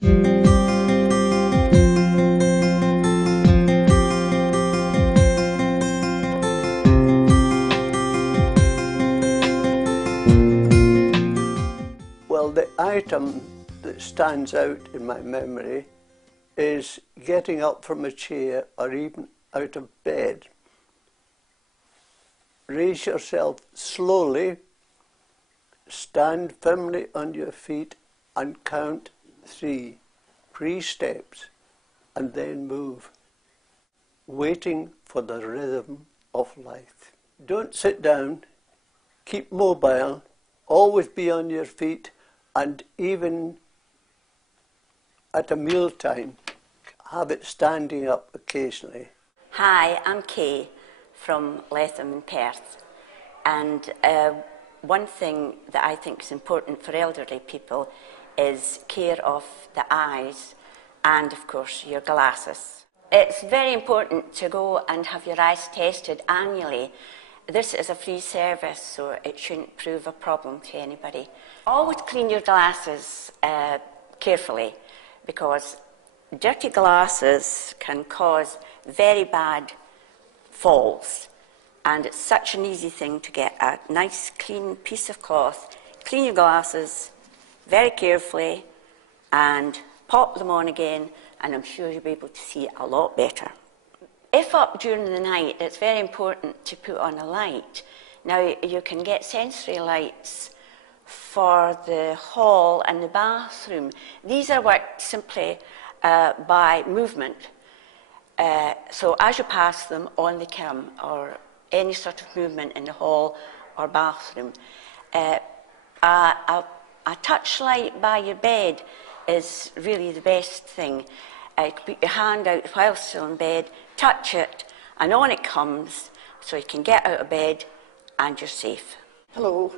Well, the item that stands out in my memory is getting up from a chair or even out of bed. Raise yourself slowly, stand firmly on your feet and count 3 steps, and then move, waiting for the rhythm of life. Don't sit down, keep mobile, always be on your feet, and even at a meal time, have it standing up occasionally. Hi, I'm Kay from Letham in Perth, and one thing that I think is important for elderly people is care of the eyes and, of course, your glasses. It's very important to go and have your eyes tested annually. This is a free service, so it shouldn't prove a problem to anybody. Always clean your glasses carefully, because dirty glasses can cause very bad falls, and it's such an easy thing to get a nice clean piece of cloth, clean your glasses very carefully and pop them on again, and I'm sure you'll be able to see a lot better. If up during the night, it's very important to put on a light. Now, you can get sensory lights for the hall and the bathroom. These are worked simply by movement. So as you pass them on the cam or any sort of movement in the hall or bathroom, a touch light by your bed is really the best thing. You can put your hand out while still in bed, touch it, and on it comes, so you can get out of bed and you're safe. Hello,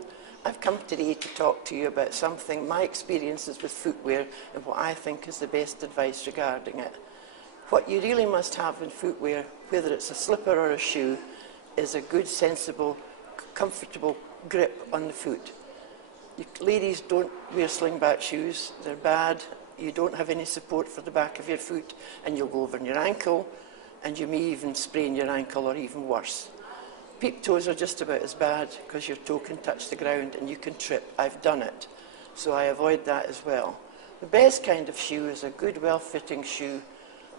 I've come today to talk to you about my experiences with footwear and what I think is the best advice regarding it. What you really must have in footwear, whether it's a slipper or a shoe, is a good, sensible, comfortable grip on the foot. Ladies, don't wear slingback shoes. They're bad. You don't have any support for the back of your foot, and you'll go over your ankle, and you may even sprain your ankle, or even worse. Peep toes are just about as bad, because your toe can touch the ground and you can trip. I've done it, so I avoid that as well. The best kind of shoe is a good, well-fitting shoe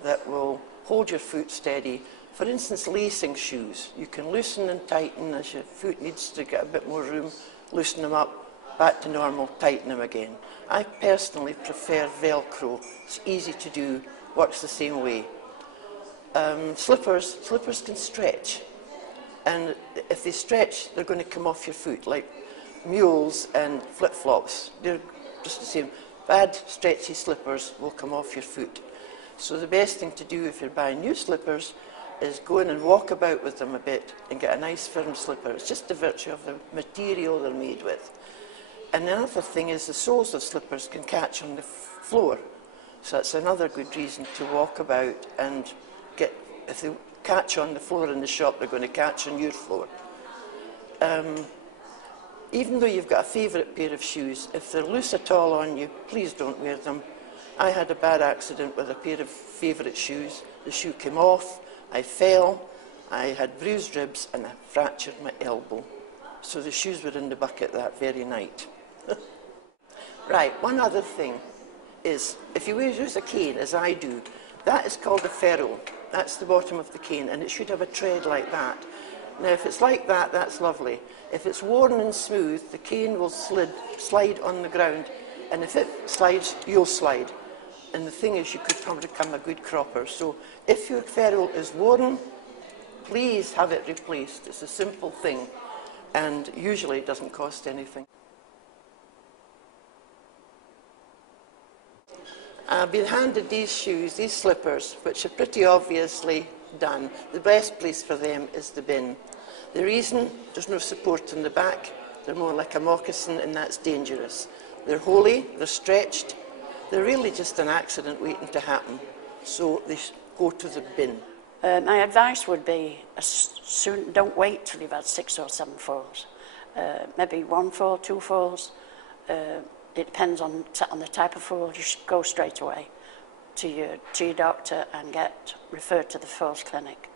that will hold your foot steady. For instance, lacing shoes. You can loosen and tighten as your foot needs to get a bit more room, loosen them up, back to normal, tighten them again. I personally prefer Velcro. It's easy to do, works the same way. Slippers can stretch, and if they stretch, they're going to come off your foot, like mules and flip-flops. They're just the same. Bad, stretchy slippers will come off your foot. So the best thing to do if you're buying new slippers is go in and walk about with them a bit and get a nice firm slipper. It's just the virtue of the material they're made with. And another thing is the soles of slippers can catch on the floor. So that's another good reason to walk about and get, if they catch on the floor in the shop, they're going to catch on your floor. Even though you've got a favourite pair of shoes, if they're loose at all on you, please don't wear them. I had a bad accident with a pair of favourite shoes. The shoe came off, I fell, I had bruised ribs and I fractured my elbow. So the shoes were in the bucket that very night. Right, one other thing is, if you use a cane, as I do, that is called a ferrule. That's the bottom of the cane, and it should have a tread like that. Now, if it's like that, that's lovely. If it's worn and smooth, the cane will slide on the ground, and if it slides, you'll slide. And the thing is, you could become a good cropper. So if your ferrule is worn, please have it replaced. It's a simple thing, and usually it doesn't cost anything. I've been handed these shoes, these slippers, which are pretty obviously done. The best place for them is the bin. The reason, there's no support in the back. They're more like a moccasin, and that's dangerous. They're holey, they're stretched. They're really just an accident waiting to happen. So they go to the bin. My advice would be, don't wait till you've had 6 or 7 falls. Maybe 1 fall, 2 falls. it depends on the type of fall. You should go straight away to your doctor and get referred to the falls clinic,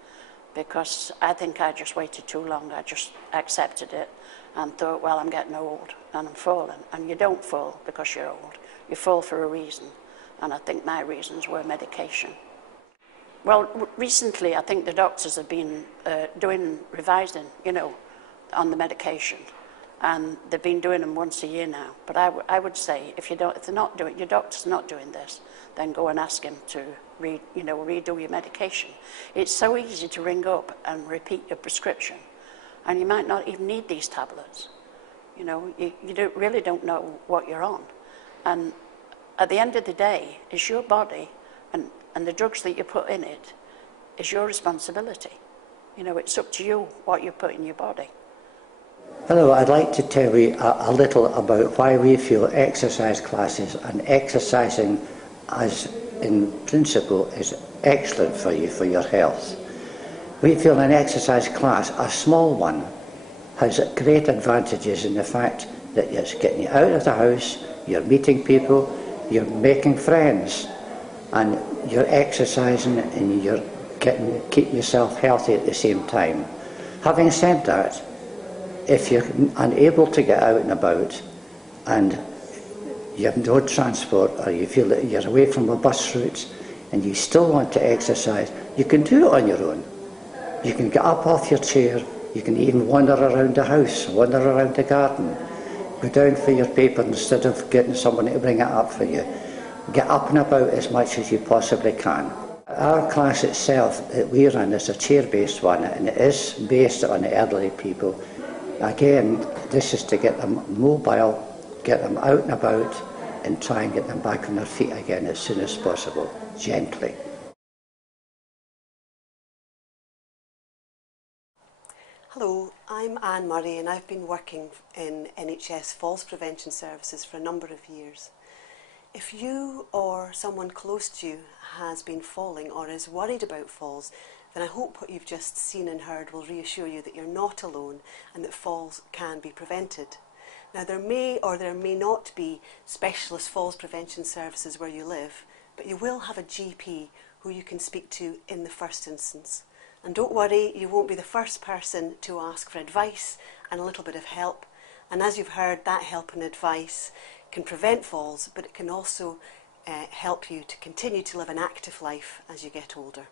because I think I just waited too long. I just accepted it and thought, well, I'm getting old and I'm falling. And you don't fall because you're old. You fall for a reason. And I think my reasons were medication. Well, recently I think the doctors have been doing revising, you know, on the medication. And they've been doing them once a year now. But I would say, if they're not doing, your doctor's not doing this, then go and ask him to redo your medication. It's so easy to ring up and repeat your prescription, and you might not even need these tablets. You know, you really don't know what you're on. And at the end of the day, it's your body, and the drugs that you put in it is your responsibility. You know, it's up to you what you put in your body. Hello, I'd like to tell you a little about why we feel exercise classes and exercising as in principle is excellent for you, for your health. We feel an exercise class, a small one, has great advantages in the fact that it's getting you out of the house, you're meeting people, you're making friends, and you're exercising and you're keeping yourself healthy at the same time. Having said that, if you're unable to get out and about and you have no transport, or you feel that you're away from a bus route and you still want to exercise, you can do it on your own. You can get up off your chair, you can even wander around the house, wander around the garden, go down for your paper instead of getting someone to bring it up for you. Get up and about as much as you possibly can. Our class itself that we run is a chair-based one, and it is based on the elderly people. Again, this is to get them mobile, get them out and about, and try and get them back on their feet again as soon as possible, gently. Hello, I'm Anne Murray, and I've been working in NHS Falls Prevention Services for a number of years. If you or someone close to you has been falling or is worried about falls, then I hope what you've just seen and heard will reassure you that you're not alone and that falls can be prevented. Now, there may or there may not be specialist falls prevention services where you live, but you will have a GP who you can speak to in the first instance. And don't worry, you won't be the first person to ask for advice and a little bit of help. And as you've heard, that help and advice can prevent falls, but it can also help you to continue to live an active life as you get older.